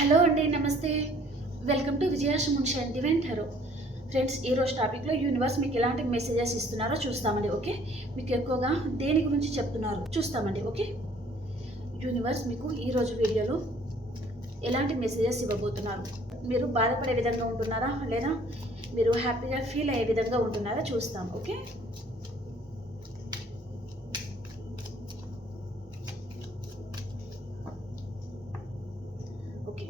Hello అండి నమస్తే. Welcome to విజయాష్ Munshi and డివెంట్ హెరో ఫ్రెండ్స్ ఈరోజు టాపిక్లో యూనివర్స్ మీకు ఎలాంటి మెసేజెస్ ఇస్తున్నారో చూస్తామండి ఓకే? మీకు ఎక్కువగా దేని గురించి చెప్తున్నారు చూస్తామండి ఓకే? యూనివర్స్ మీకు ఈరోజు వీడియోలో ఎలాంటి మెసేజెస్ ఇవ్వబోతున్నారు? మీరు బాధపడే విధంగా ఉంటున్నారా? లేదా మీరు హ్యాపీగా ఫీల్ అయ్యే విధంగా ఉంటున్నారా? చూస్తాం okay okay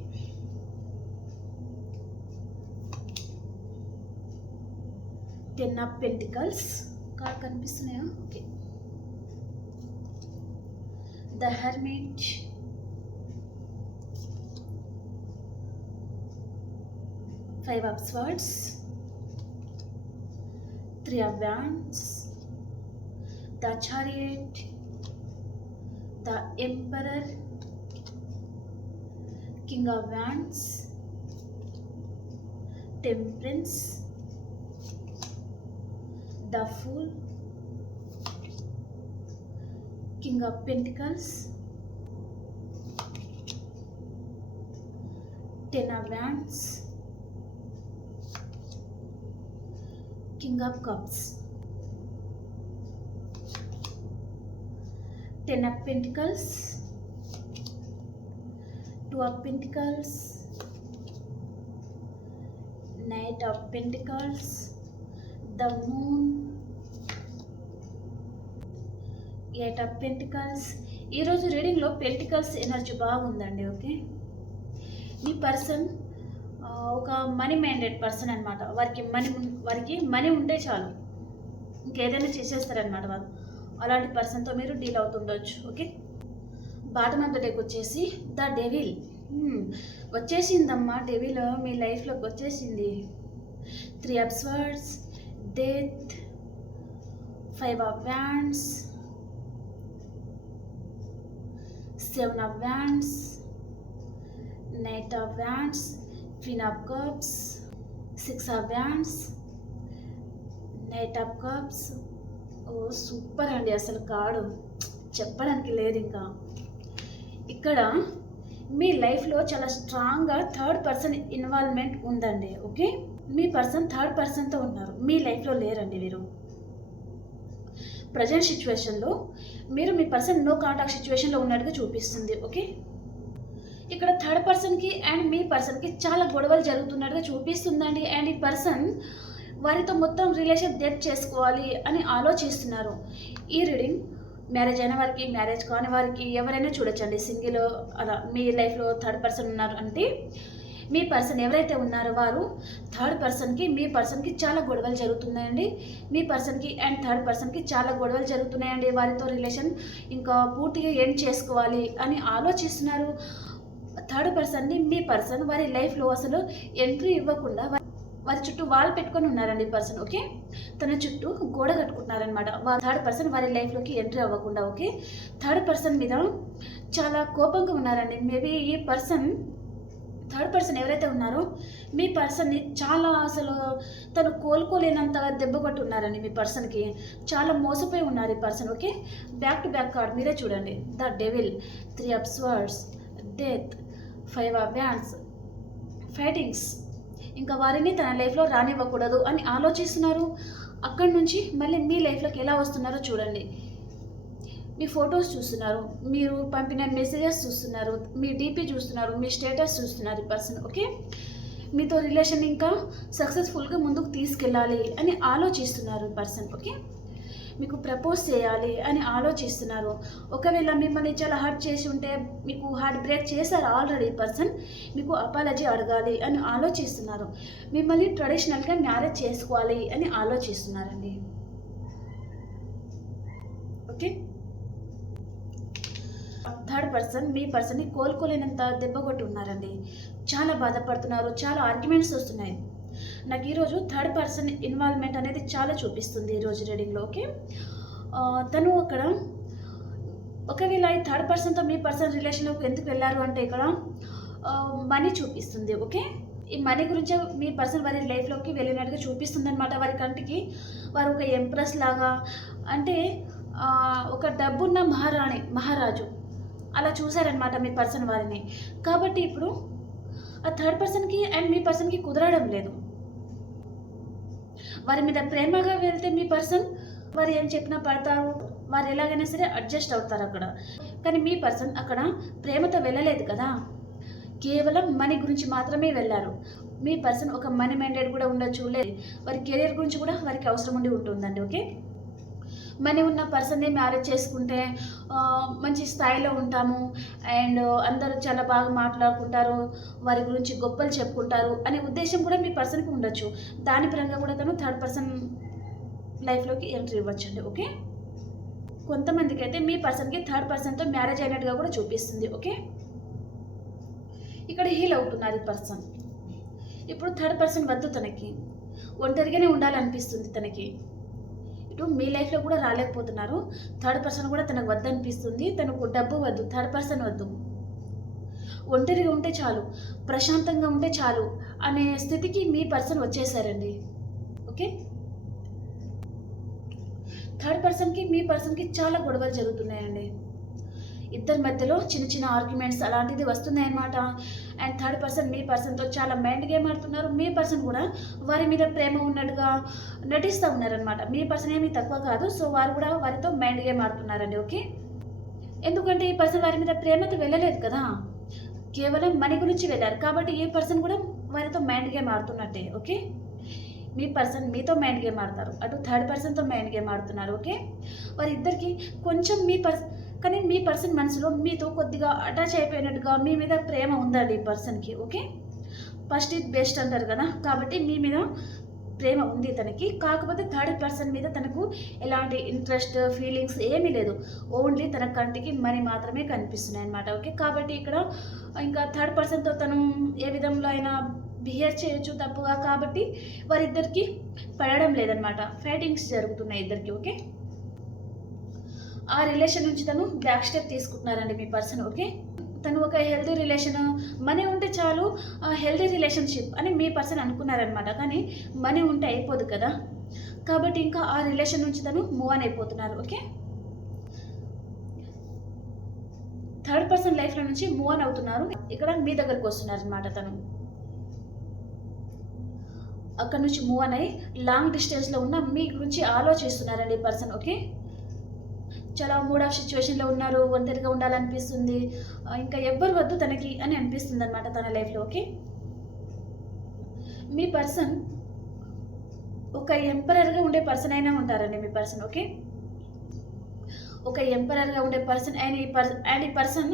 ten of pentacles? Card కనిపిస్తున్నాయా? Okay. The hermit. Five of swords. Three of wands the chariot. The emperor. king of wands temperance the fool king of pentacles ten of wands king of cups ten of pentacles two of pentacles knight of pentacles the moon. Eight of pentacles ఈరోజు రీడింగ్లో pentacles energy బాగుందండి okay ఈ person ఒక money minded person అనమాట వారికి money వారికి money ఉంటే చాలు. ఇంకేదైనా చేసేస్తారనమాట వారు. అలాంటి పర్సన్తో మీరు డీల్ అవుతుండొచ్చు ఓకే బాటమ్ ఆఫ్ ద డేకి వచ్చేసి ద డెవిల్ hmm. వచ్చేసిందమ్మా డెవిల్ మీ లైఫ్లోకి వచ్చేసింది. Three of swords death five of wands, seven of wands, knight of wands, queen of cups six of wands, knight of cups oh super అండి అసలు కాడు చెప్పడానికి లేదు ఇంకా. ఇక్కడ మీ లైఫ్లో చాలా స్ట్రాంగ్గా థర్డ్ పర్సన్ ఇన్వాల్వ్మెంట్ ఉందండి ఓకే మీ పర్సన్ థర్డ్ పర్సన్తో ఉన్నారు. మీ లైఫ్లో లేరండి మీరు ప్రజెంట్ సిచ్యువేషన్లో మీరు మీ పర్సన్ నో కాంటాక్ట్ సిచ్యువేషన్లో ఉన్నట్టుగా చూపిస్తుంది ఓకే? ఇక్కడ థర్డ్ పర్సన్కి అండ్ మీ పర్సన్కి చాలా గొడవలు జరుగుతున్నట్టుగా చూపిస్తుందండి. అండ్ ఈ పర్సన్ వారితో మొత్తం రిలేషన్ డెప్ చేసుకోవాలి అని ఆలోచిస్తున్నారు. ఈ రీడింగ్ మ్యారేజ్ అయిన వారికి మ్యారేజ్ కాని వారికి ఎవరైనా చూడొచ్చండి. సింగిల్ అలా మీ లైఫ్లో థర్డ్ పర్సన్ ఉన్నారు అంటే మీ పర్సన్ ఎవరైతే ఉన్నారో వారు థర్డ్ పర్సన్కి మీ పర్సన్కి చాలా గొడవలు జరుగుతున్నాయండి. మీ పర్సన్కి అండ్ థర్డ్ పర్సన్కి చాలా గొడవలు జరుగుతున్నాయండి. వారితో రిలేషన్ ఇంకా పూర్తిగా ఎండ్ చేసుకోవాలి అని ఆలోచిస్తున్నారు. థర్డ్ పర్సన్ని మీ పర్సన్ వారి లైఫ్లో అసలు ఎంట్రీ ఇవ్వకుండా వారి చుట్టూ వాల్ పెట్టుకొని ఉన్నారండి పర్సన్ ఓకే? తన చుట్టూ గోడ కట్టుకుంటున్నారనమాట వారు థర్డ్ పర్సన్ వారి లైఫ్లోకి ఎంట్రీ అవ్వకుండా ఓకే? థర్డ్ పర్సన్ మీద చాలా కోపంగా ఉన్నారండి. మేబీ ఈ పర్సన్ థర్డ్ పర్సన్ ఎవరైతే ఉన్నారో మీ పర్సన్ని చాలా అసలు తను కోలుకోలేనంతగా దెబ్బ కొట్టి ఉన్నారండి మీ పర్సన్కి చాలా మోసపోయి ఉన్నారు ఈ person okay? Back to back card మీరే చూడండి. The devil three of swords death five of fightings ఇంకా వారిని తన లైఫ్లో రానివ్వకూడదు అని ఆలోచిస్తున్నారు. అక్కడి నుంచి మళ్ళీ మీ లైఫ్లోకి ఎలా వస్తున్నారో చూడండి. మీ ఫొటోస్ చూస్తున్నారు మీరు పంపిన మెసేజెస్ చూస్తున్నారు మీ డీపీ చూస్తున్నారు మీ స్టేటస్ చూస్తున్నారు ఈ పర్సన్ ఓకే మీతో రిలేషన్ ఇంకా సక్సెస్ఫుల్గా ముందుకు తీసుకెళ్ళాలి అని ఆలోచిస్తున్నారు ఈ పర్సన్ ఓకే మీకు ప్రపోజ్ చేయాలి అని ఆలోచిస్తున్నారు. ఒకవేళ మిమ్మల్ని చాలా హర్ట్ చేసి ఉంటే మీకు హార్ట్ బ్రేక్ చేశారు ఆల్రెడీ పర్సన్ మీకు అపాలజీ అడగాలి అని ఆలోచిస్తున్నారు. మిమ్మల్ని ట్రెడిషనల్గా మ్యారేజ్ చేసుకోవాలి అని ఆలోచిస్తున్నారండి ఓకే థర్డ్ పర్సన్ మీ పర్సన్ని కోలుకోలేనంత దెబ్బ కొట్టి ఉన్నారండి చాలా బాధపడుతున్నారు చాలా ఆర్గ్యుమెంట్స్ వస్తున్నాయి. నాకు ఈరోజు థర్డ్ పర్సన్ ఇన్వాల్వ్మెంట్ అనేది చాలా చూపిస్తుంది ఈరోజు రీడింగ్లో ఓకే? తను అక్కడ ఒకవేళ ఈ థర్డ్ పర్సన్తో మీ పర్సన్ రిలేషన్లోకి ఎందుకు వెళ్ళారు అంటే ఇక్కడ మనీ చూపిస్తుంది ఓకే? ఈ మనీ గురించి మీ పర్సన్ వారి లైఫ్లోకి వెళ్ళినట్టుగా చూపిస్తుంది అనమాట వారి కంటికి. వారు ఒక ఎంప్రెస్ లాగా అంటే ఒక డబ్బున్న మహారాణి మహారాజు. అలా చూశారనమాట మీ పర్సన్ వారిని. కాబట్టి ఇప్పుడు ఆ థర్డ్ పర్సన్కి అండ్ మీ పర్సన్కి కుదరడం లేదు. వారి మీద ప్రేమగా వెళ్తే మీ పర్సన్ వారు ఏం చెప్పినా పడతారు వారు ఎలాగైనా సరే అడ్జస్ట్ అవుతారు అక్కడ. కానీ మీ పర్సన్ అక్కడ ప్రేమతో వెళ్ళలేదు కదా. కేవలం మనీ గురించి మాత్రమే వెళ్ళారు. మీ పర్సన్ ఒక మనీ మైండెడ్ కూడా ఉండొచ్చు లేదు వారి కెరీర్ గురించి కూడా వారికి అవసరం ఉండి ఉంటుందండి ఓకే? మనీ ఉన్న పర్సన్ని మ్యారేజ్ చేసుకుంటే మంచి స్థాయిలో ఉంటాము. అండ్ అందరూ చాలా బాగా మాట్లాడుకుంటారు వారి గురించి గొప్పలు చెప్పుకుంటారు అనే ఉద్దేశం కూడా మీ పర్సన్కి ఉండొచ్చు. దాని పరంగా కూడా తను థర్డ్ పర్సన్ లైఫ్లోకి ఎంట్రీ ఇవ్వచ్చండి ఓకే? కొంతమందికి అయితే మీ పర్సన్కి థర్డ్ పర్సన్తో మ్యారేజ్ అయినట్టుగా కూడా చూపిస్తుంది ఓకే? ఇక్కడ హీల్ అవుతున్నారు ఈ పర్సన్. ఇప్పుడు థర్డ్ పర్సన్ వద్దు తనకి. ఒంటరిగానే ఉండాలనిపిస్తుంది తనకి. ఇటు మీ లైఫ్లో కూడా రాలేకపోతున్నారు. థర్డ్ పర్సన్ కూడా తనకు వద్దనిపిస్తుంది. తనకు డబ్బు వద్దు. థర్డ్ పర్సన్ వద్దు. ఒంటరిగా ఉంటే చాలు. ప్రశాంతంగా ఉంటే చాలు అనే స్థితికి మీ పర్సన్ వచ్చేసారండి. ఓకే? థర్డ్ పర్సన్కి మీ పర్సన్కి చాలా గొడవలు జరుగుతున్నాయండి. ఇద్దరి మధ్యలో చిన్న చిన్న ఆర్గ్యుమెంట్స్ అలాంటిది వస్తున్నాయన్నమాట. అండ్ థర్డ్ పర్సన్ మీ పర్సన్తో చాలా మైండ్ గేమ్ ఆడుతున్నారు. మీ పర్సన్ కూడా వారి మీద ప్రేమ ఉన్నట్టుగా నటిస్తూ ఉన్నారనమాట మీ పర్సన్ ఏమీ తక్కువ కాదు. సో వారు కూడా వారితో మైండ్ గేమ్ ఆడుతున్నారండి. ఓకే? ఎందుకంటే ఈ పర్సన్ వారి మీద ప్రేమతో వెళ్ళలేదు కదా. కేవలం మనీ గురించి వెళ్ళారు. కాబట్టి ఈ పర్సన్ కూడా వారితో మైండ్ గేమ్ ఆడుతున్నట్టే. ఓకే? మీ పర్సన్ మీతో మైండ్ గేమ్ ఆడతారు. అటు థర్డ్ పర్సన్తో మైండ్ గేమ్ ఆడుతున్నారు. ఓకే? వారిద్దరికి కొంచెం మీ పర్సన్ కానీ మీ పర్సన్ మనసులో మీతో కొద్దిగా అటాచ్ అయిపోయినట్టుగా మీ మీద ప్రేమ ఉందండి ఈ పర్సన్కి ఓకే ఫస్ట్ ఇట్ బెస్ట్ అంటారు కదా కాబట్టి మీ మీద ప్రేమ ఉంది తనకి. కాకపోతే థర్డ్ పర్సన్ మీద తనకు ఎలాంటి ఇంట్రెస్ట్ ఫీలింగ్స్ ఏమీ లేదు. ఓన్లీ తన కంటికి మనీ మాత్రమే కనిపిస్తున్నాయి అనమాట ఓకే కాబట్టి ఇక్కడ ఇంకా థర్డ్ పర్సన్తో తను ఏ విధంలో అయినా బిహేవ్ చేయొచ్చు తప్పుగా కాబట్టి వారిద్దరికి పడడం లేదనమాట ఫైటింగ్స్ జరుగుతున్నాయి ఇద్దరికి ఓకే ఆ రిలేషన్ నుంచి తను బ్యాక్ స్టెప్ తీసుకుంటున్నారండి మీ పర్సన్ ఓకే తను ఒక హెల్దీ రిలేషన్ మనీ ఉంటే చాలు హెల్దీ రిలేషన్షిప్ అని మీ పర్సన్ అనుకున్నారనమాట కానీ మనీ ఉంటే అయిపోదు కదా. కాబట్టి ఇంకా ఆ రిలేషన్ నుంచి తను మూవ్ ఆన్ అయిపోతున్నారు ఓకే థర్డ్ పర్సన్ లైఫ్లో నుంచి మూవ్ ఆన్ అవుతున్నారు. ఇక్కడ మీ దగ్గరకు వస్తున్నారు అనమాట తను. అక్కడ నుంచి మూవ్ ఆన్ అయ్యి లాంగ్ డిస్టెన్స్లో ఉన్న మీ గురించి ఆలోచిస్తున్నారండి పర్సన్ ఓకే చాలా మూడ్ ఆఫ్ సిచ్యువేషన్లో ఉన్నారు ఒంటరిగా ఉండాలనిపిస్తుంది. ఇంకా ఎవ్వరు వద్దు తనకి అని అనిపిస్తుంది అనమాట తన లైఫ్లో ఓకే? మీ పర్సన్ ఒక ఎంపరర్గా ఉండే పర్సన్ అయినా ఉంటారండి మీ పర్సన్ ఓకే? ఒక ఎంపరర్గా ఉండే పర్సన్ అండ్ ఈ పర్ అండ్ ఈ పర్సన్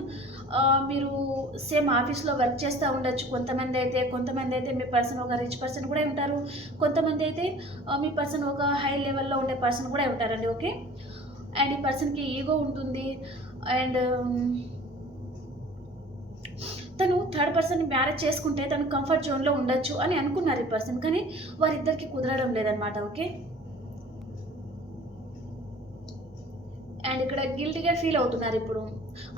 మీరు సేమ్ ఆఫీస్లో వర్క్ చేస్తూ ఉండొచ్చు. కొంతమంది అయితే కొంతమంది అయితే మీ పర్సన్ ఒక రిచ్ పర్సన్ కూడా ఉంటారు. కొంతమంది అయితే మీ పర్సన్ ఒక హై లెవెల్లో ఉండే పర్సన్ కూడా ఉంటారండి ఓకే? అండ్ ఈ పర్సన్కి ఈగో ఉంటుంది. అండ్ తను థర్డ్ పర్సన్ని మ్యారేజ్ చేసుకుంటే తను కంఫర్ట్ జోన్లో ఉండొచ్చు అని అనుకున్నారు ఈ పర్సన్. కానీ వారిద్దరికి కుదరడం లేదనమాట ఓకే? అండ్ ఇక్కడ గిల్టీగా ఫీల్ అవుతున్నారు ఇప్పుడు.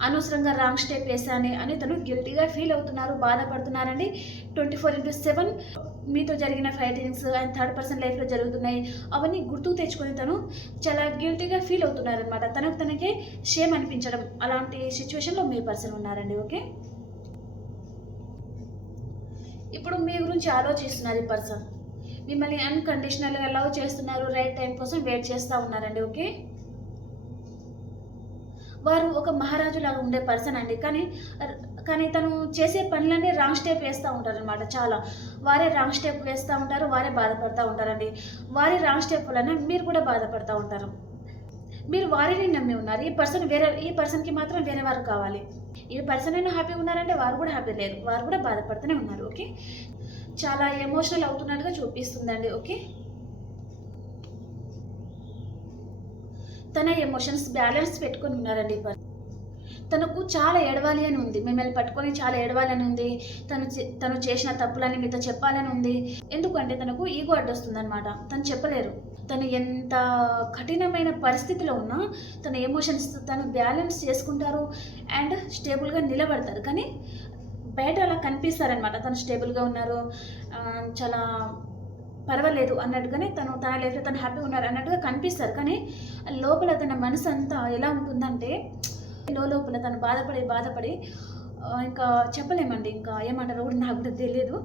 అనవసరంగా రాంగ్ స్టెప్ వేసానే అని తను గిల్టీగా ఫీల్ అవుతున్నారు బాధపడుతున్నారండి. ట్వంటీ ఫోర్ ఇంటూ సెవెన్ మీతో జరిగిన ఫైటింగ్స్ అండ్ థర్డ్ పర్సన్ లైఫ్లో జరుగుతున్నాయి అవన్నీ గుర్తుకు తెచ్చుకొని తను చాలా గిల్టీగా ఫీల్ అవుతున్నారనమాట తనకు తనకే షేమ్ అనిపించడం అలాంటి సిచ్యువేషన్లో మీ పర్సన్ ఉన్నారండి ఓకే? ఇప్పుడు మీ గురించి ఆలోచిస్తున్నారు ఈ పర్సన్. మిమ్మల్ని అన్కండిషనల్గా లవ్ చేస్తున్నారు రైట్ టైం కోసం వెయిట్ చేస్తూ ఉన్నారండి ఓకే? వారు ఒక మహారాజు లాగా ఉండే పర్సన్ అండి కానీ కానీ తను చేసే పనులన్నీ రాంగ్ స్టెప్ వేస్తూ ఉంటారు అనమాట చాలా. వారే రాంగ్ స్టెప్ వేస్తూ ఉంటారు వారే బాధపడుతూ ఉంటారండి. వారి రాంగ్ స్టెప్ వలన మీరు కూడా బాధపడుతూ ఉంటారు. మీరు వారిని నమ్మి ఉన్నారు. ఈ పర్సన్ వేరే ఈ పర్సన్కి మాత్రం వేరే వారు కావాలి. ఈ పర్సన్ అయినా హ్యాపీగా ఉన్నారంటే వారు కూడా హ్యాపీ లేరు. వారు కూడా బాధపడుతూనే ఉన్నారు ఓకే? చాలా ఎమోషనల్ అవుతున్నట్టుగా చూపిస్తుందండి ఓకే? తన ఎమోషన్స్ బ్యాలెన్స్ పెట్టుకొని ఉన్నారండి ఈ పర్సన్ తనకు చాలా ఏడవాలి అని ఉంది. మిమ్మల్ని పట్టుకొని చాలా ఏడవాలి అని ఉంది. తను చే- తను చేసిన తప్పులని మీతో చెప్పాలని ఉంది. ఎందుకంటే తనకు ఈగో అడ్డొస్తుంది అనమాట తను చెప్పలేరు. తను ఎంత కఠినమైన పరిస్థితిలో ఉన్నా తన ఎమోషన్స్ తను బ్యాలెన్స్ చేసుకుంటారు అండ్ స్టేబుల్గా నిలబడతారు. కానీ బయట అలా కనిపిస్తారనమాట తను స్టేబుల్గా ఉన్నారు. చాలా పర్వాలేదు అన్నట్టుగానే తను తన లైఫ్లో తను హ్యాపీగా ఉన్నారు అన్నట్టుగా కనిపిస్తారు. కానీ లోపల తన మనసు అంతా ఎలా ఉంటుందంటే లోపల తను బాధపడి బాధపడి ఇంకా చెప్పలేమండి. ఇంకా ఏమంటారో కూడా నాకు కూడా తెలియదు.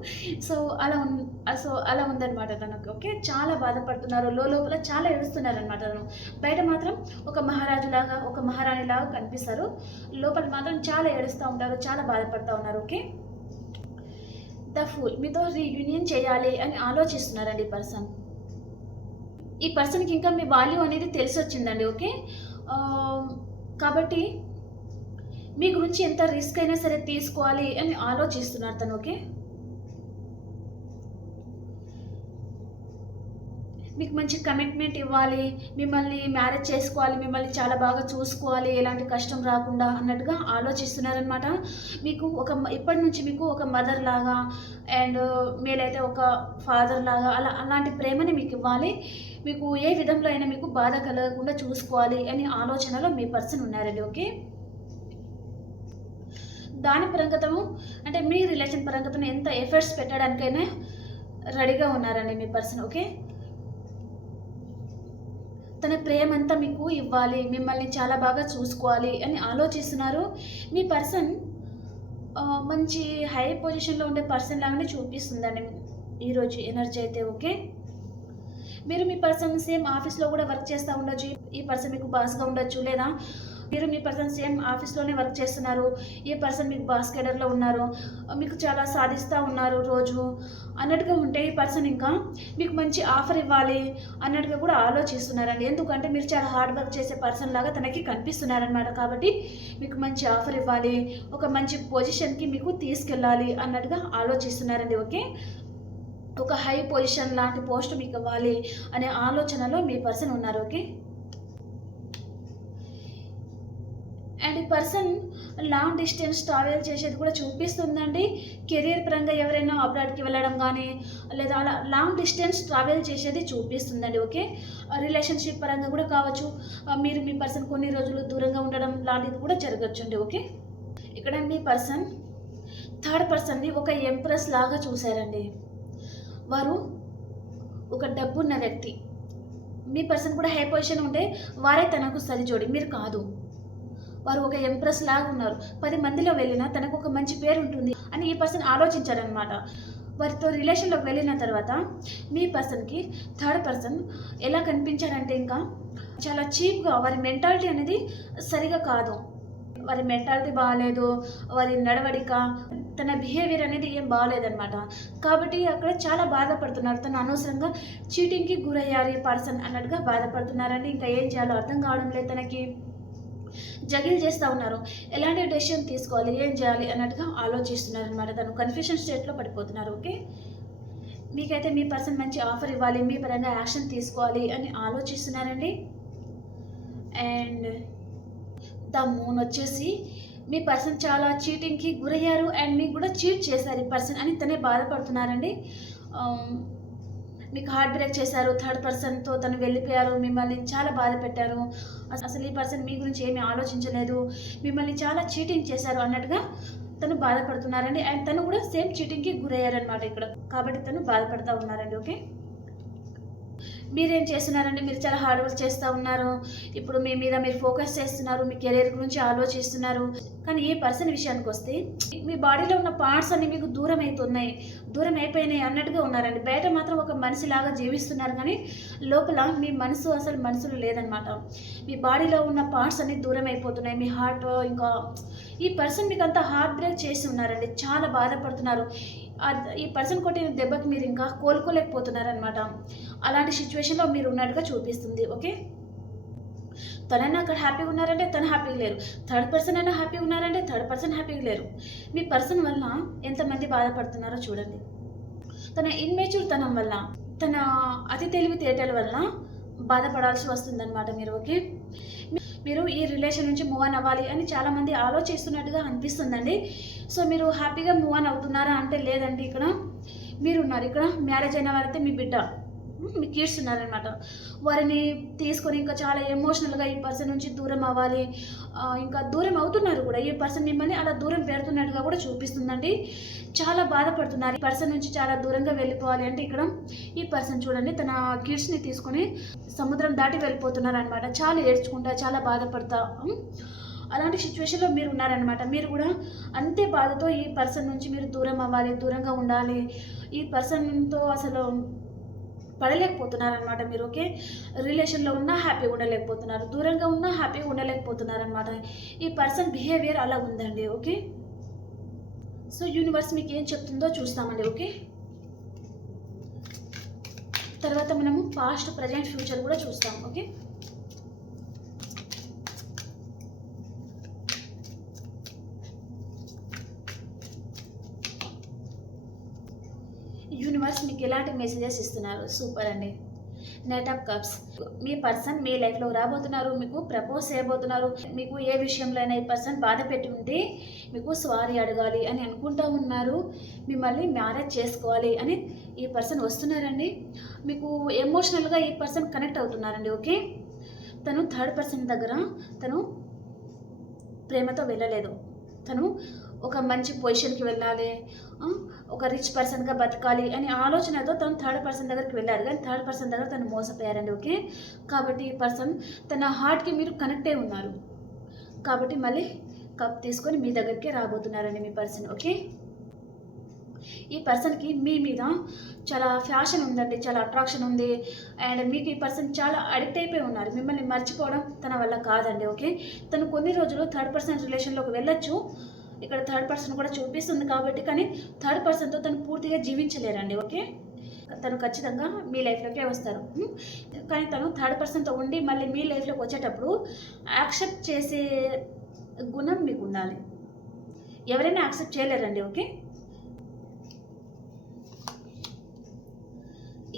సో అలా ఉన్ సో అలా ఉందన్నమాట తనకు ఓకే? చాలా బాధపడుతున్నారు. లో లోపల చాలా ఏడుస్తున్నారు అనమాట తను. బయట మాత్రం ఒక మహారాజులాగా ఒక మహారాణిలాగా కనిపిస్తారు. లోపల మాత్రం చాలా ఏడుస్తూ ఉంటారు చాలా బాధపడుతూ ఉన్నారు ఓకే? The fool. మీతో రీయూనియన్ చేయాలి అని ఆలోచిస్తున్నారండి ఈ పర్సన్. ఈ పర్సన్కి ఇంకా మీ వాల్యూ అనేది తెలిసి వచ్చిందండి ఓకే కాబట్టి మీ గురించి ఎంత రిస్క్ అయినా సరే తీసుకోవాలి అని ఆలోచిస్తున్నారు తను ఓకే? మీకు మంచి కమిట్మెంట్ ఇవ్వాలి మిమ్మల్ని మ్యారేజ్ చేసుకోవాలి మిమ్మల్ని చాలా బాగా చూసుకోవాలి ఎలాంటి కష్టం రాకుండా అన్నట్టుగా ఆలోచిస్తున్నారనమాట మీకు ఒక ఇప్పటి నుంచి మీకు ఒక మదర్ లాగా అండ్ మీరైతే ఒక ఫాదర్ లాగా అలా అలాంటి ప్రేమని మీకు ఇవ్వాలి. మీకు ఏ విధంలో అయినా మీకు బాధ కలగకుండా చూసుకోవాలి అనే ఆలోచనలో మీ పర్సన్ ఉన్నారండి ఓకే? దాని పరంగతము అంటే మీ రిలేషన్ పరంగతను ఎంత ఎఫర్ట్స్ పెట్టడానికైనా రెడీగా ఉన్నారండి మీ పర్సన్ ఓకే తన ప్రేమంతా మీకు ఇవ్వాలి మిమ్మల్ని చాలా బాగా చూసుకోవాలి అని ఆలోచిస్తున్నారు. మీ పర్సన్ మంచి హై పొజిషన్లో ఉండే పర్సన్ లాగానే చూపిస్తుందండి ఈరోజు ఎనర్జీ అయితే ఓకే మీరు మీ పర్సన్ సేమ్ ఆఫీస్లో కూడా వర్క్ చేస్తూ ఉండొచ్చు ఈ పర్సన్ మీకు బాస్గా ఉండొచ్చు లేదా మీరు మీ పర్సన్ సేమ్ ఆఫీస్లోనే వర్క్ చేస్తున్నారు. ఈ పర్సన్ మీకు బాస్ కేడర్లో ఉన్నారు. మీకు చాలా సాధిస్తూ ఉన్నారు రోజు. అన్నట్టుగా ఉంటే ఈ పర్సన్ ఇంకా మీకు మంచి ఆఫర్ ఇవ్వాలి అన్నట్టుగా కూడా ఆలోచిస్తున్నారండి. ఎందుకంటే మీరు చాలా హార్డ్ వర్క్ చేసే పర్సన్ లాగా తనకి కనిపిస్తున్నారనమాట కాబట్టి మీకు మంచి ఆఫర్ ఇవ్వాలి. ఒక మంచి పొజిషన్కి మీకు తీసుకెళ్ళాలి అన్నట్టుగా ఆలోచిస్తున్నారండి. ఓకే? ఒక హై పొజిషన్ లాంటి పోస్ట్ మీకు ఇవ్వాలి అనే ఆలోచనలో మీ పర్సన్ ఉన్నారు. ఓకే? అండ్ ఈ పర్సన్ లాంగ్ డిస్టెన్స్ ట్రావెల్ చేసేది కూడా చూపిస్తుందండి. కెరియర్ పరంగా ఎవరైనా అబ్రాడ్కి వెళ్ళడం కానీ లేదా అలా లాంగ్ డిస్టెన్స్ ట్రావెల్ చేసేది చూపిస్తుందండి ఓకే? రిలేషన్షిప్ పరంగా కూడా కావచ్చు. మీరు మీ పర్సన్ కొన్ని రోజులు దూరంగా ఉండడం లాంటిది కూడా జరగచ్చండి ఓకే? ఇక్కడ మీ పర్సన్ థర్డ్ పర్సన్ని ఒక ఎంప్రెస్ లాగా చూశారండి. వారు ఒక డబ్బున్న వ్యక్తి. మీ పర్సన్ కూడా హై పొజిషన్ ఉంటే వారే తనకు సరిజోడి. మీరు కాదు. వారు ఒక ఎంప్రెస్ లాగా ఉన్నారు. పది మందిలో వెళ్ళినా తనకు ఒక మంచి పేరు ఉంటుంది అని ఈ పర్సన్ ఆలోచించారనమాట వారితో రిలేషన్లోకి వెళ్ళిన తర్వాత మీ పర్సన్కి థర్డ్ పర్సన్ ఎలా కనిపించారంటే ఇంకా చాలా చీప్గా వారి మెంటాలిటీ అనేది సరిగా కాదు. వారి మెంటాలిటీ బాగాలేదు వారి నడవడిక తన బిహేవియర్ అనేది ఏం బాగాలేదనమాట కాబట్టి అక్కడ చాలా బాధపడుతున్నారు. తను అనవసరంగా చీటింగ్కి గురయ్యారు ఈ పర్సన్ అన్నట్టుగా బాధపడుతున్నారండి. ఇంకా ఏం చేయాలో అర్థం కావడం లేదు తనకి. జగిల్ చేస్తూ ఉన్నారు. ఎలాంటి డెసిషన్ తీసుకోవాలి ఏం చేయాలి అన్నట్టుగా ఆలోచిస్తున్నారు అనమాట తను కన్ఫ్యూషన్ స్టేట్లో పడిపోతున్నారు ఓకే? మీకైతే మీ పర్సన్ మంచి ఆఫర్ ఇవ్వాలి మీ పరంగా యాక్షన్ తీసుకోవాలి అని ఆలోచిస్తున్నారండి. అండ్ ద మూన్ వచ్చేసి మీ పర్సన్ చాలా చీటింగ్కి గురయ్యారు అండ్ మీకు కూడా చీట్ చేశారు ఈ పర్సన్ అని తనే బాధపడుతున్నారండి. మీకు హార్ట్ బ్రేక్ చేశారు థర్డ్ పర్సన్తో తను వెళ్ళిపోయారు మిమ్మల్ని చాలా బాధ పెట్టారు. అసలు ఈ పర్సన్ మీ గురించి ఏమీ ఆలోచించలేదు. మిమ్మల్ని చాలా చీటింగ్ చేశారు అన్నట్టుగా తను బాధపడుతున్నారండి. అండ్ తను కూడా సేమ్ చీటింగ్కి గురయ్యారనమాట ఇక్కడ. కాబట్టి తను బాధపడుతూ ఉన్నారండి ఓకే? మీరేం చేస్తున్నారండి? మీరు చాలా హార్డ్ వర్క్ చేస్తూ ఉన్నారు. ఇప్పుడు మీ మీద మీరు ఫోకస్ చేస్తున్నారు. మీ కెరీర్ గురించి ఆలోచిస్తున్నారు. కానీ ఈ పర్సన్ విషయానికి వస్తే మీ బాడీలో ఉన్న పార్ట్స్ అన్ని మీకు దూరం అవుతున్నాయి దూరం అయిపోయినాయి అన్నట్టుగా ఉన్నారండి. బయట మాత్రం ఒక మనిషిలాగా జీవిస్తున్నారు కానీ లోపల మీ మనసు అసలు మనసులో లేదనమాట మీ బాడీలో ఉన్న పార్ట్స్ అన్ని దూరం అయిపోతున్నాయి. మీ హార్ట్ ఇంకా ఈ పర్సన్ మీకు అంత హార్ట్ బ్రేక్ చేసి ఉన్నారండి. చాలా బాధపడుతున్నారు. ఈ పర్సన్ కొట్టిన దెబ్బకి మీరు ఇంకా కోలుకోలేకపోతున్నారనమాట అలాంటి సిచ్యువేషన్లో మీరు ఉన్నట్టుగా చూపిస్తుంది ఓకే? తనైనా అక్కడ హ్యాపీగా ఉన్నారంటే తను హ్యాపీగా లేరు. థర్డ్ పర్సన్ అయినా హ్యాపీగా ఉన్నారంటే థర్డ్ పర్సన్ హ్యాపీగా లేరు. మీ పర్సన్ వల్ల ఎంతమంది బాధపడుతున్నారో చూడండి. తన ఇన్మెచ్యూర్ తనం వల్ల తన అతి తెలివితేటల వల్ల బాధపడాల్సి వస్తుందన్నమాట మీరు ఓకే? మీరు ఈ రిలేషన్ నుంచి మూవ్ ఆన్ అవ్వాలి అని చాలామంది ఆలోచిస్తున్నట్టుగా అనిపిస్తుందండి. సో మీరు హ్యాపీగా మూవ్ ఆన్ అవుతున్నారా అంటే లేదండి ఇక్కడ. మీరు ఉన్నారు ఇక్కడ. మ్యారేజ్ అయిన వారైతే మీ బిడ్డ. మీకు మీ కిడ్స్ ఉన్నారనమాట వారిని తీసుకొని ఇంకా చాలా ఎమోషనల్గా ఈ పర్సన్ నుంచి దూరం అవ్వాలి. ఇంకా దూరం అవుతున్నారు కూడా. ఈ పర్సన్ మిమ్మల్ని అలా దూరం పెడుతున్నట్టుగా కూడా చూపిస్తుందండి. చాలా బాధపడుతున్నారు. ఈ పర్సన్ నుంచి చాలా దూరంగా వెళ్ళిపోవాలి అంటే ఇక్కడ ఈ పర్సన్ చూడండి తన కిడ్స్ని తీసుకొని సముద్రం దాటి వెళ్ళిపోతున్నారు అనమాట చాలా ఏడ్చుకుంటా చాలా బాధపడతా అలాంటి సిచ్యువేషన్లో మీరు ఉన్నారనమాట మీరు కూడా అంతే బాధతో ఈ పర్సన్ నుంచి మీరు దూరం అవ్వాలి దూరంగా ఉండాలి. ఈ పర్సన్తో అసలు పడలేకపోతున్నారనమాట మీరు ఓకే? రిలేషన్లో ఉన్నా హ్యాపీగా ఉండలేకపోతున్నారు దూరంగా ఉన్నా హ్యాపీగా ఉండలేకపోతున్నారనమాట ఈ పర్సన్ బిహేవియర్ అలా ఉందండి ఓకే? సో యూనివర్స్ మీకు ఏం చెప్తుందో చూస్తామండి ఓకే? తర్వాత మనము పాస్ట్ ప్రజెంట్ ఫ్యూచర్ కూడా చూస్తాం ఓకే యూనివర్స్ మీకు ఎలాంటి మెసేజెస్ ఇస్తున్నారు? సూపర్ అండి. నైట్ ఆఫ్ కప్స్ మీ పర్సన్ మీ లైఫ్లో రాబోతున్నారు మీకు ప్రపోజ్ చేయబోతున్నారు మీకు ఏ విషయంలో అయినా ఈ పర్సన్ బాధ పెట్టి ఉంటే మీకు సారీ అడగాలి అని అనుకుంటూ ఉన్నారు. మిమ్మల్ని మ్యారేజ్ చేసుకోవాలి అని ఈ పర్సన్ వస్తున్నారండి. మీకు ఎమోషనల్గా ఈ పర్సన్ కనెక్ట్ అవుతున్నారండి ఓకే తను థర్డ్ పర్సన్ దగ్గర తను ప్రేమతో వెళ్ళలేదు. తను ఒక మంచి పొజిషన్కి వెళ్ళాలి. ఒక రిచ్ పర్సన్గా బతకాలి అనే ఆలోచనతో తను థర్డ్ పర్సన్ దగ్గరికి వెళ్ళారు. కానీ థర్డ్ పర్సన్ దగ్గర తను మోసపోయారండి ఓకే? కాబట్టి ఈ పర్సన్ తన హార్ట్కి మీరు కనెక్ట్ అయి ఉన్నారు. కాబట్టి మళ్ళీ కప్ తీసుకొని మీ దగ్గరికి రాబోతున్నారండి మీ పర్సన్ ఓకే? ఈ పర్సన్కి మీ మీద చాలా ఫ్యాషన్ ఉందండి చాలా అట్రాక్షన్ ఉంది. అండ్ మీకు ఈ పర్సన్ చాలా అడిక్ట్ అయిపోయి ఉన్నారు. మిమ్మల్ని మర్చిపోవడం తన వల్ల కాదండి ఓకే? తను కొన్ని రోజులు థర్డ్ పర్సన్ రిలేషన్లోకి వెళ్ళొచ్చు. ఇక్కడ థర్డ్ పర్సన్ కూడా చూపిస్తుంది కాబట్టి కానీ థర్డ్ పర్సన్తో తను పూర్తిగా జీవించలేరండి ఓకే? తను ఖచ్చితంగా మీ లైఫ్లోకే వస్తారు. కానీ తను థర్డ్ పర్సన్తో ఉండి మళ్ళీ మీ లైఫ్లోకి వచ్చేటప్పుడు యాక్సెప్ట్ చేసే గుణం మీకు ఉండాలి. ఎవరైనా యాక్సెప్ట్ చేయలేరండి ఓకే?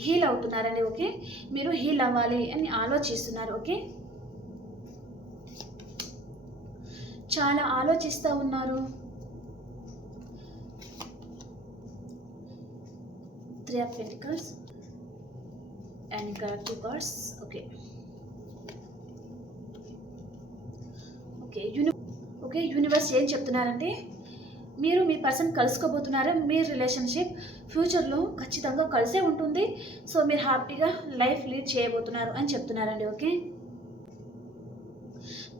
హీల్ అవుతున్నారండి ఓకే? మీరు హీల్ అవ్వాలి అని ఆలోచిస్తున్నారు ఓకే? చాలా ఆలోచిస్తూ ఉన్నారు. త్రీ ఆఫ్ పెంటికల్స్ అండ్ ఇక్కడ టూ కార్డ్స్ ఓకే ఓకే యూని ఓకే యూనివర్స్ ఏం చెప్తున్నారంటే మీరు మీ పర్సన్ కలుసుకోబోతున్నారా మీ రిలేషన్షిప్ ఫ్యూచర్లో ఖచ్చితంగా కలిసే ఉంటుంది. సో మీరు హ్యాపీగా లైఫ్ లీడ్ చేయబోతున్నారు అని చెప్తున్నారండి ఓకే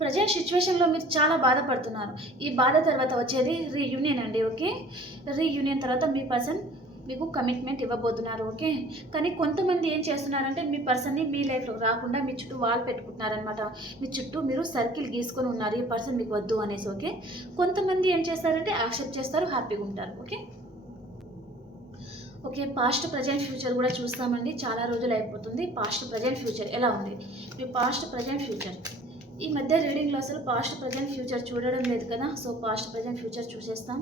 ప్రజెంట్ సిచ్యువేషన్లో మీరు చాలా బాధపడుతున్నారు. ఈ బాధ తర్వాత వచ్చేది రీయూనియన్ అండి ఓకే? రీయూనియన్ తర్వాత మీ పర్సన్ మీకు కమిట్మెంట్ ఇవ్వబోతున్నారు ఓకే? కానీ కొంతమంది ఏం చేస్తున్నారంటే మీ పర్సన్ని మీ లైఫ్లో రాకుండా మీ చుట్టూ వాల్ పెట్టుకుంటున్నారనమాట మీ చుట్టూ మీరు సర్కిల్ గీసుకొని ఉన్నారు ఈ పర్సన్ మీకు వద్దు అనేసి ఓకే? కొంతమంది ఏం చేస్తారంటే యాక్సెప్ట్ చేస్తారు హ్యాపీగా ఉంటారు okay? Okay past present future కూడా చూస్తామండి. చాలా రోజులు అయిపోతుంది. పాస్ట్ ప్రజెంట్ ఫ్యూచర్ ఎలా ఉంది? మీ పాస్ట్ ప్రజెంట్ ఫ్యూచర్ ఈ మధ్య రీడింగ్లో అసలు పాస్ట్ ప్రజెంట్ ఫ్యూచర్ చూడడం లేదు కదా. సో పాస్ట్ ప్రజెంట్ ఫ్యూచర్ చూసేస్తాం.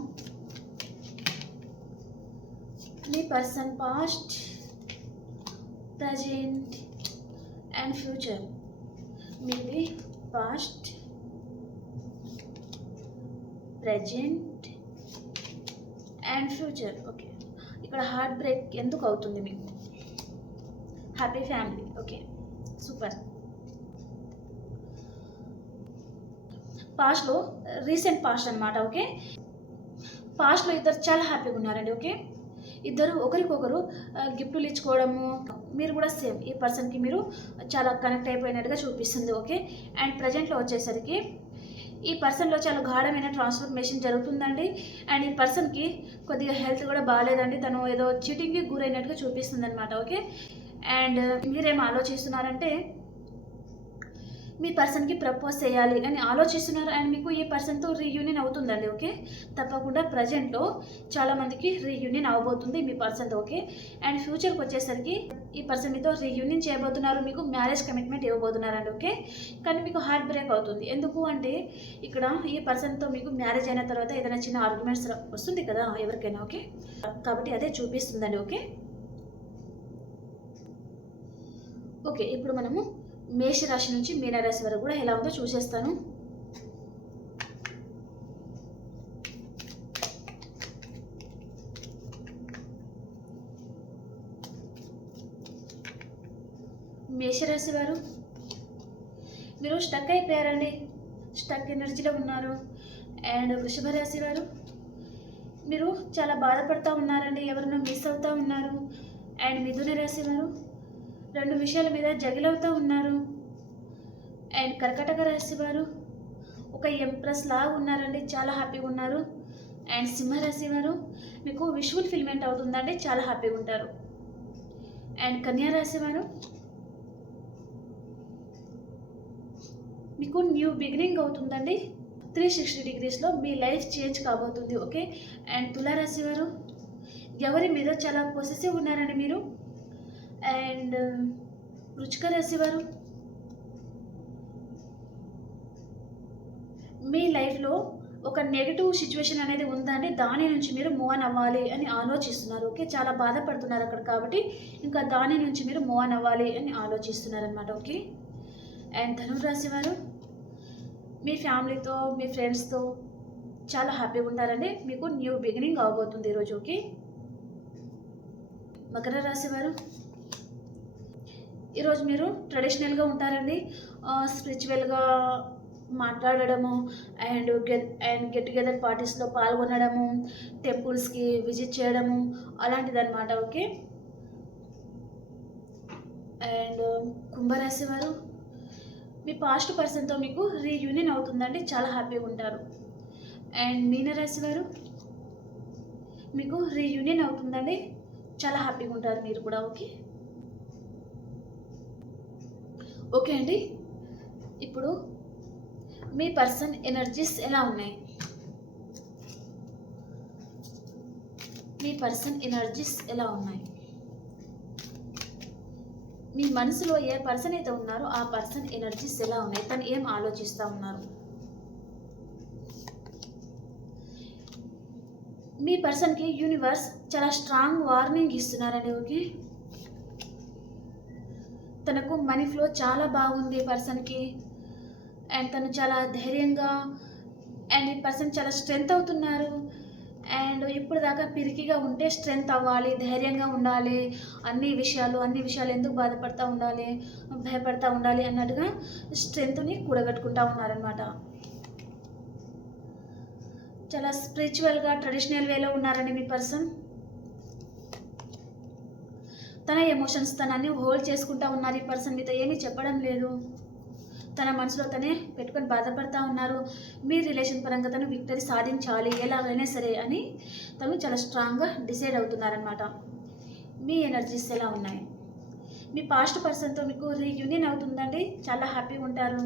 మీ person past present and future. మీది past present and future. Okay. ఇక్కడ హార్ట్ బ్రేక్ ఎందుకు అవుతుంది మీకు? Happy family. ఓకే. సూపర్. పాస్ట్లో రీసెంట్ పాస్ట్ అనమాట ఓకే? పాస్ట్లో ఇద్దరు చాలా హ్యాపీగా ఉన్నారండి ఓకే? ఇద్దరు ఒకరికొకరు గిఫ్టులు ఇచ్చుకోవడము మీరు కూడా సేమ్ ఈ పర్సన్కి మీరు చాలా కనెక్ట్ అయిపోయినట్టుగా చూపిస్తుంది ఓకే? అండ్ ప్రజెంట్లో వచ్చేసరికి ఈ పర్సన్లో చాలా గాఢమైన ట్రాన్స్ఫర్మేషన్ జరుగుతుందండి. అండ్ ఈ పర్సన్కి కొద్దిగా హెల్త్ కూడా బాగాలేదండి తను ఏదో చీటింగ్కి గురైనట్టుగా చూపిస్తుంది అనమాట ఓకే? అండ్ మీరేం ఆలోచిస్తున్నారంటే మీ పర్సన్కి ప్రపోజ్ చేయాలి అని ఆలోచిస్తున్నారు అండ్ మీకు ఈ పర్సన్తో రీయూనియన్ అవుతుందండి ఓకే? తప్పకుండా ప్రజెంట్లో చాలామందికి రీయూనియన్ అవ్వబోతుంది మీ పర్సన్తో ఓకే? అండ్ ఫ్యూచర్కి వచ్చేసరికి ఈ పర్సన్ మీతో రీయూనియన్ చేయబోతున్నారు మీకు మ్యారేజ్ కమిట్మెంట్ ఇవ్వబోతున్నారండి ఓకే? కానీ మీకు హార్ట్ బ్రేక్ అవుతుంది. ఎందుకు అంటే ఇక్కడ ఈ పర్సన్తో మీకు మ్యారేజ్ అయిన తర్వాత ఏదైనా చిన్న ఆర్గ్యుమెంట్స్ వస్తుంది కదా ఎవరికైనా ఓకే? కాబట్టి అదే చూపిస్తుందండి ఓకే? ఓకే ఇప్పుడు మనము మేషరాశి నుంచి మీనరాశి వరకు కూడా ఎలా ఉందో చూసేస్తాను. మేషరాశి వారు మీరు స్టక్ అయిపోయారండి. స్టక్ ఎనర్జీలో ఉన్నారు. అండ్ వృషభ రాశి వారు మీరు చాలా బాధపడుతూ ఉన్నారండి. ఎవరినో మిస్ అవుతూ ఉన్నారు. అండ్ మిథున రాశి వారు రెండు విషయాల మీద జగిలవుతూ ఉన్నారు. అండ్ కర్కటక రాశి వారు ఒక ఎంప్రెస్ లాగా ఉన్నారండి చాలా హ్యాపీగా ఉన్నారు. అండ్ సింహరాశి వారు మీకు విషువల్ ఫిల్మెంట్ అవుతుందండి చాలా హ్యాపీగా ఉంటారు. అండ్ కన్యా రాశి వారు మీకు న్యూ బిగినింగ్ అవుతుందండి. త్రీ సిక్స్టీ డిగ్రీస్లో మీ లైఫ్ చేంజ్ కాబోతుంది ఓకే? అండ్ తులారాశి వారు ఎవరి మీద చాలా పొసెసివ్ ఉన్నారండి మీరు? అండ్ um, వృచ్చిక రాశి మీ లైఫ్లో ఒక నెగిటివ్ సిచ్యువేషన్ అనేది ఉందండి దాని నుంచి మీరు మూవ్ ఆన్ అవ్వాలి అని ఆలోచిస్తున్నారు. ఓకే? చాలా బాధపడుతున్నారు అక్కడ కాబట్టి ఇంకా దాని నుంచి మీరు మూవ్ ఆన్ అవ్వాలి అని ఆలోచిస్తున్నారు అనమాట ఓకే? అండ్ ధనుర్ రాశి వారు మీ ఫ్యామిలీతో మీ ఫ్రెండ్స్తో చాలా హ్యాపీగా ఉంటారండి. మీకు న్యూ బిగినింగ్ అవబోతుంది ఈరోజు. ఓకే? మకర రాశి వారు ఈరోజు మీరు ట్రెడిషనల్గా ఉంటారండి. స్పిరిచువల్గా మాట్లాడడము and get and get together పార్టీస్లో పాల్గొనడము టెంపుల్స్కి విజిట్ చేయడము అలాంటిదన్నమాట ఓకే? అండ్ కుంభరాశి వారు మీ పాస్ట్ పర్సన్తో మీకు రీయూనియన్ అవుతుందండి చాలా హ్యాపీగా ఉంటారు. అండ్ మీనరాశి వారు మీకు రీయూనియన్ అవుతుందండి చాలా హ్యాపీగా ఉంటారు మీరు కూడా ఓకే? ఓకే అండి. ఇప్పుడు మీ పర్సన్ ఎనర్జీస్ ఎలా ఉన్నాయి? మీ పర్సన్ ఎనర్జీస్ ఎలా ఉన్నాయి? మీ మనసులో ఏ పర్సన్ అయితే ఉన్నారో ఆ పర్సన్ ఎనర్జీస్ ఎలా ఉన్నాయి? తను ఏం ఆలోచిస్తూ ఉన్నారు? మీ పర్సన్కి యూనివర్స్ చాలా స్ట్రాంగ్ వార్నింగ్ ఇస్తున్నారండి ఓకే? తనకు మనీ ఫ్లో చాలా బాగుంది పర్సన్కి అండ్ తను చాలా ధైర్యంగా అండ్ ఈ పర్సన్ చాలా స్ట్రెంగ్త్ అవుతున్నారు. అండ్ ఇప్పుడు దాకా పిరికిగా ఉంటే స్ట్రెంగ్త్ అవ్వాలి ధైర్యంగా ఉండాలి. అన్ని విషయాలు అన్ని విషయాలు ఎందుకు బాధపడతా ఉండాలి భయపడతా ఉండాలి అన్నట్టుగా స్ట్రెంగ్త్ని కూడగట్టుకుంటా ఉన్నారనమాట చాలా స్పిరిచువల్గా ట్రెడిషనల్ వేలో ఉన్నారండి మీ పర్సన్ తన ఎమోషన్స్ తనని హోల్డ్ చేసుకుంటా ఉన్నారు. ఈ పర్సన్ మీతో ఏమీ చెప్పడం లేదు. తన మనసులో తనే పెట్టుకొని బాధపడతా ఉన్నారు. మీ రిలేషన్ పరంగా తను విక్టరీ సాధించాలి. ఎలాగైనా సరే అని తను చాలా స్ట్రాంగ్గా డిసైడ్ అవుతున్నారనమాట మీ ఎనర్జీస్ ఎలా ఉన్నాయి? మీ పాస్ట్ పర్సన్తో మీకు రీయూనియన్ అవుతుందండి? చాలా హ్యాపీగా ఉంటారు.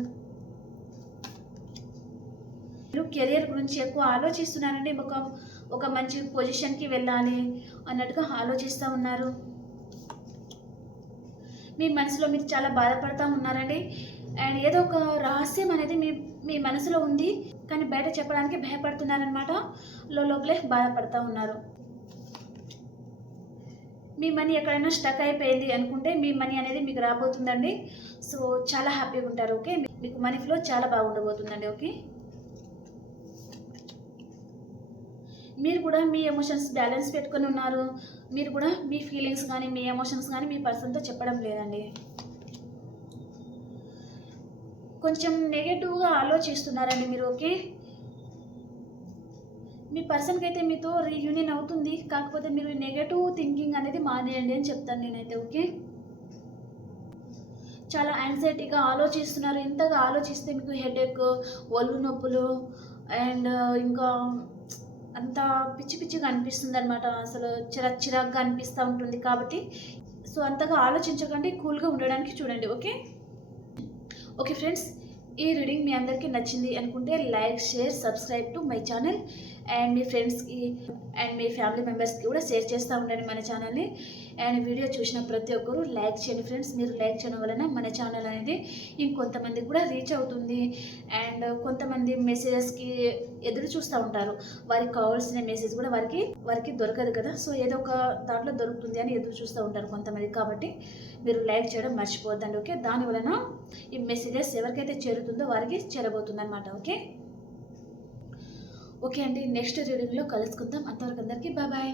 మీరు కెరియర్ గురించి ఎక్కువ ఆలోచిస్తున్నారండి. ఒక ఒక మంచి పొజిషన్కి వెళ్ళాలి అన్నట్టుగా ఆలోచిస్తూ ఉన్నారు. మీ మనసులో మీరు చాలా బాధపడతా ఉన్నారండి. అండ్ ఏదో ఒక రహస్యం అనేది మీ మీ మనసులో ఉంది. కానీ బయట చెప్పడానికి భయపడుతున్నారనమాట లోపలే బాధపడతా ఉన్నారు. మీ మనీ ఎక్కడైనా స్టక్ అయిపోయింది అనుకుంటే మీ మనీ అనేది మీకు రాబోతుందండి. సో చాలా హ్యాపీగా ఉంటారు ఓకే? మీకు మనీ ఫ్లో చాలా బాగుండబోతుందండి ఓకే? మీరు కూడా మీ ఎమోషన్స్ బ్యాలెన్స్ పెట్టుకొని ఉన్నారు. మీరు కూడా మీ ఫీలింగ్స్ కానీ మీ ఎమోషన్స్ కానీ మీ పర్సన్తో చెప్పడం లేదండి. కొంచెం నెగటివ్గా ఆలోచిస్తున్నారండి మీరు ఓకే మీ పర్సన్కి అయితే మీతో రీయూనియన్ అవుతుంది కాకపోతే మీరు నెగటివ్ థింకింగ్ అనేది మానేయండి అని చెప్తాను నేనైతే ఓకే చాలా యాంగ్జైటీగా ఆలోచిస్తున్నారు. ఇంతగా ఆలోచిస్తే మీకు హెడేక్ ఒళ్ళు నొప్పులు అండ్ ఇంకా అంత పిచ్చి పిచ్చిగా అనిపిస్తుంది అనమాట అసలు చిరాక్ చిరాక్గా అనిపిస్తూ ఉంటుంది కాబట్టి. సో అంతగా ఆలోచించకండి కూల్గా ఉండడానికి చూడండి ఓకే? ఓకే ఫ్రెండ్స్ ఈ రీడింగ్ మీ అందరికీ నచ్చింది అనుకుంటే like share subscribe to my channel. And మీ ఫ్రెండ్స్కి అండ్ మీ ఫ్యామిలీ మెంబర్స్కి కూడా షేర్ చేస్తూ ఉండండి మన ఛానల్ని అండ్ వీడియో చూసిన ప్రతి ఒక్కరు లైక్ చేయండి ఫ్రెండ్స్ మీరు లైక్ చేయడం వలన మన ఛానల్ అనేది ఇంకొంతమంది కూడా రీచ్ అవుతుంది. అండ్ కొంతమంది మెసేజెస్కి ఎదురు చూస్తూ ఉంటారు. వారికి కావాల్సిన మెసేజ్ కూడా వారికి వారికి దొరకదు కదా. సో ఏదో ఒక దాంట్లో దొరుకుతుంది అని ఎదురు చూస్తూ ఉంటారు కొంతమంది. కాబట్టి మీరు లైక్ చేయడం మర్చిపోద్దండి ఓకే దాని వలన ఈ మెసేజెస్ ఎవరికైతే చేరుతుందో వారికి చేరబోతుంది అనమాట ఓకే ఓకే అండి నెక్స్ట్ రీడింగ్లో కలుసుకుందాం. అంతవరకు అందరికీ బాయ్ బాయ్.